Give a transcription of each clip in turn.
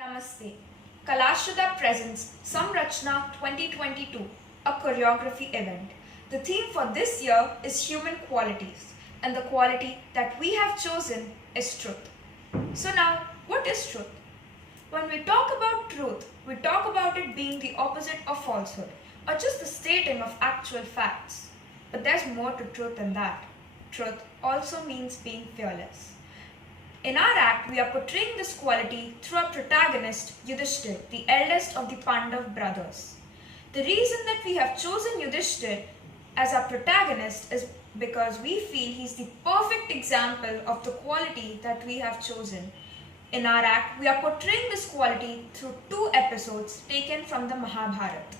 Namaste. Kalashruta presents Samrachna 2022, a choreography event. The theme for this year is human qualities, and the quality that we have chosen is truth. So now, what is truth? When we talk about truth, we talk about it being the opposite of falsehood, or just the stating of actual facts. But there's more to truth than that. Truth also means being fearless. In our act, we are portraying this quality through our protagonist, Yudhishthir, the eldest of the Pandav brothers. The reason that we have chosen Yudhishthir as our protagonist is because we feel he's the perfect example of the quality that we have chosen. In our act, we are portraying this quality through 2 episodes taken from the Mahabharata.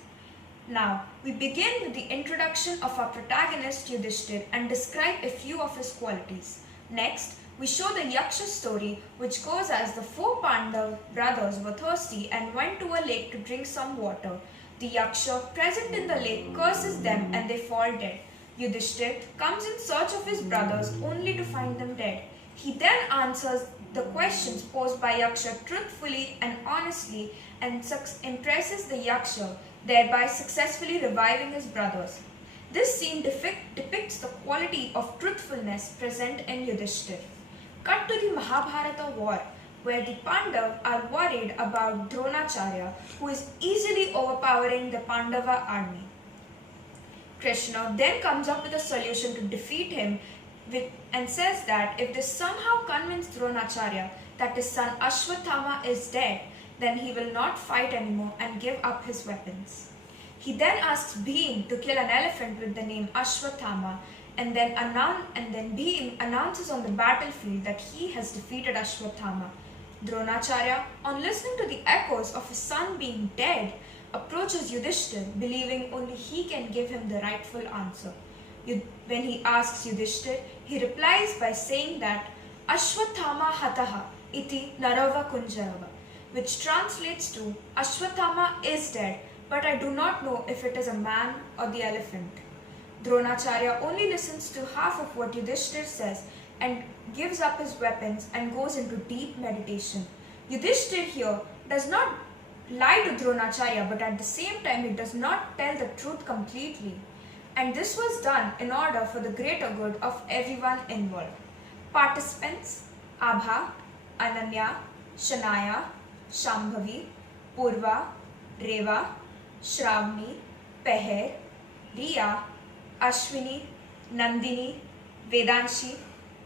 Now, we begin with the introduction of our protagonist Yudhishthir and describe a few of his qualities. Next, we show the Yaksha story, which goes as the 4 Pandav brothers were thirsty and went to a lake to drink some water. The Yaksha present in the lake curses them and they fall dead. Yudhishthir comes in search of his brothers only to find them dead. He then answers the questions posed by Yaksha truthfully and honestly and impresses the Yaksha, thereby successfully reviving his brothers. This scene depicts the quality of truthfulness present in Yudhishthir. Cut to the Mahabharata war, where the Pandavas are worried about Dronacharya, who is easily overpowering the Pandava army. Krishna then comes up with a solution to defeat him and says that if they somehow convince Dronacharya that his son Ashwathama is dead, then he will not fight anymore and give up his weapons. He then asks Bhim to kill an elephant with the name Ashwathama, and then Bhim announces on the battlefield that he has defeated Ashwathama. Dronacharya, on listening to the echoes of his son being dead, approaches Yudhishthir, believing only he can give him the rightful answer. When he asks Yudhishthir, he replies by saying that Ashwathama hataha iti narava kunjarava, which translates to Ashwathama is dead, but I do not know if it is a man or the elephant. Dronacharya only listens to half of what Yudhishthir says and gives up his weapons and goes into deep meditation. Yudhishthir here does not lie to Dronacharya, but at the same time he does not tell the truth completely. And this was done in order for the greater good of everyone involved. Participants: Abha, Ananya, Shanaya, Shambhavi, Purva, Reva, Shravani, Peher, Riya, Ashwini, Nandini, Vedanshi,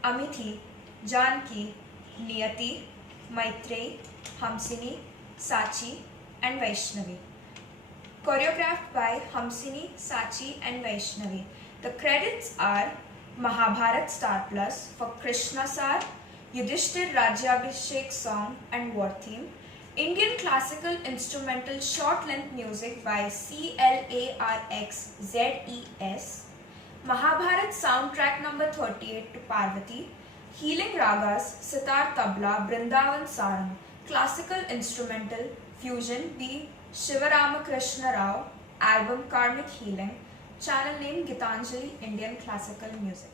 Amithi, Janki, Niyati, Maitreyi, Hamsini, Sachi and Vaishnavi. Choreographed by Hamsini, Sachi and Vaishnavi. The credits are Mahabharat Star Plus for Krishna Sar, Yudhishthir Rajyabhishek song and war theme, Indian classical instrumental short length music by CLARXZES, Mahabharat soundtrack number 38 to Parvati, Healing Ragas, Sitar Tabla, Brindavan Sarang, classical instrumental, fusion B. Shivaramakrishna Rao, album Karmic Healing, channel name Gitanjali Indian Classical Music.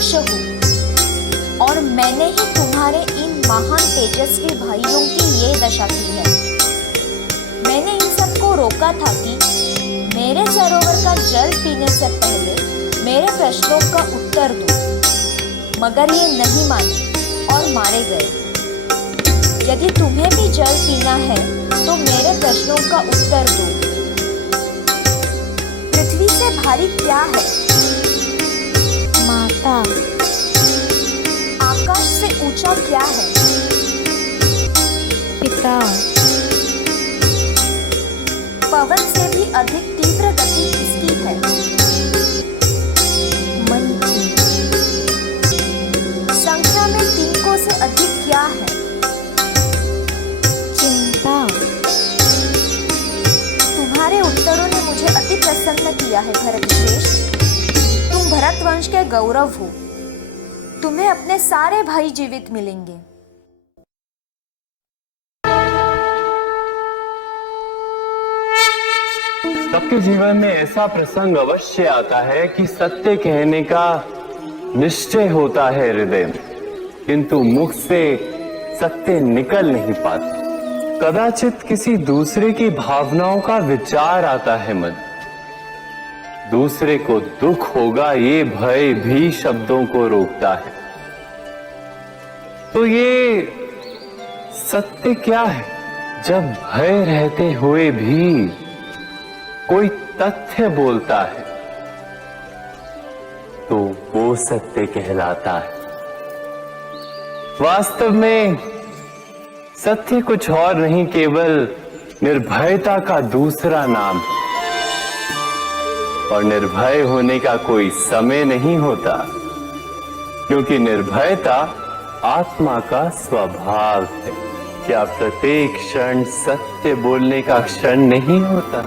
लक्ष्य हूँ और मैंने ही तुम्हारे इन महान तेजस्वी भाइयों की ये दशा की है। मैंने इन सबको रोका था कि मेरे सरोवर का जल पीने से पहले मेरे प्रश्नों का उत्तर दो, मगर ये नहीं माने और मारे गए। यदि तुम्हें भी जल पीना है तो मेरे प्रश्नों का उत्तर दो। पृथ्वी से भारी क्या है? माता। आकाश से ऊंचा क्या है? पिता। पवन से भी अधिक तीव्र गति किसकी है? मन की। संख्या में 3 को से अधिक क्या है? चिंता। तुम्हारे उत्तरों ने मुझे अति प्रसन्न किया है भरतश्रेष्ठ। तुम भरतवंश के गौरव हो। तुम्हें अपने सारे भाई जीवित मिलेंगे। सबके जीवन में ऐसा प्रसंग अवश्य आता है कि सत्य कहने का निश्चय होता है हृदय में, किंतु मुख से सत्य निकल नहीं पाता। कदाचित किसी दूसरे की भावनाओं का विचार आता है मन, दूसरे को दुख होगा ये भय भी शब्दों को रोकता है। तो ये सत्य क्या है? जब भय रहते हुए भी कोई तथ्य बोलता है तो वो सत्य कहलाता है। वास्तव में सत्य कुछ और नहीं, केवल निर्भयता का दूसरा नाम है। और निर्भय होने का कोई समय नहीं होता, क्योंकि निर्भयता आत्मा का स्वभाव है। क्या प्रत्येक क्षण सत्य बोलने का क्षण नहीं होता?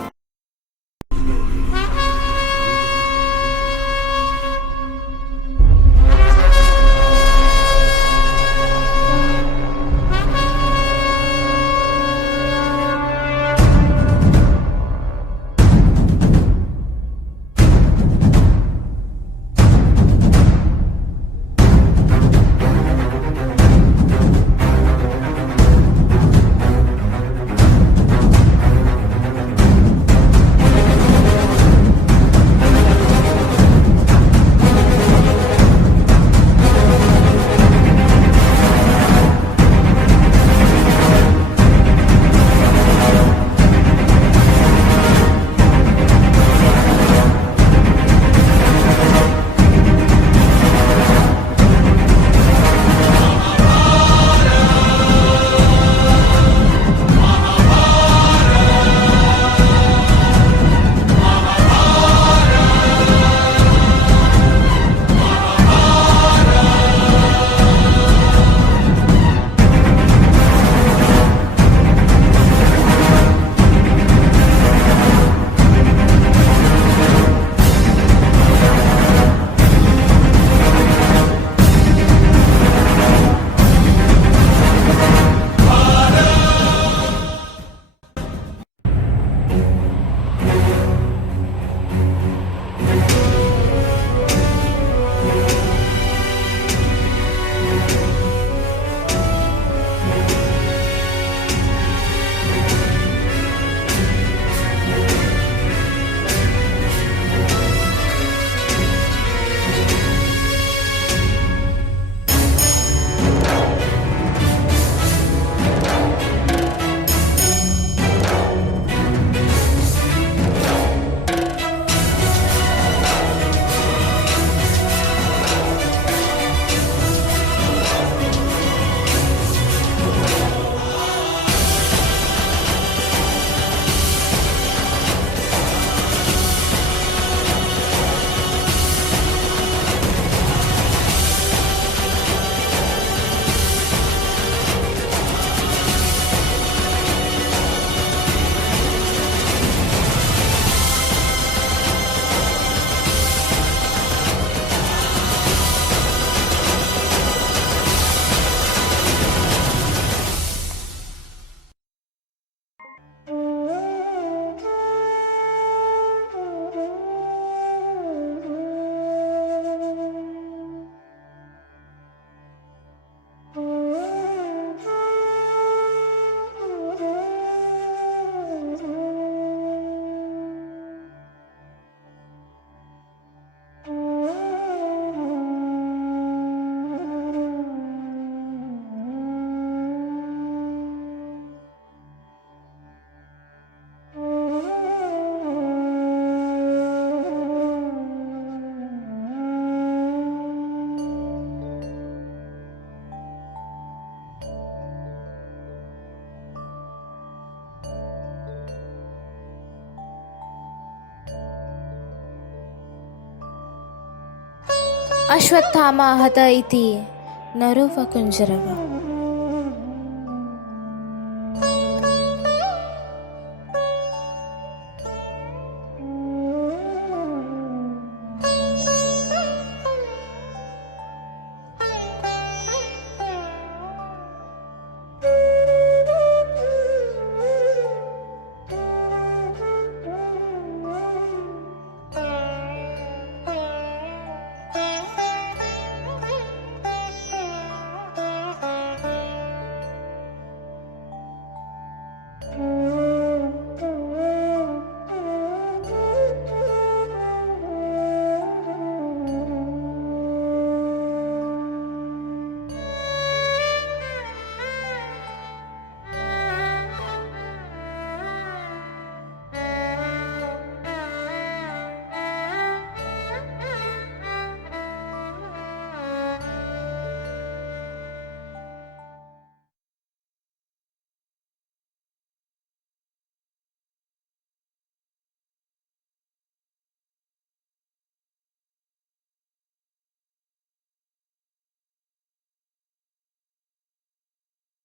अश्वत्थामा हत इति नरो व कुञ्जरः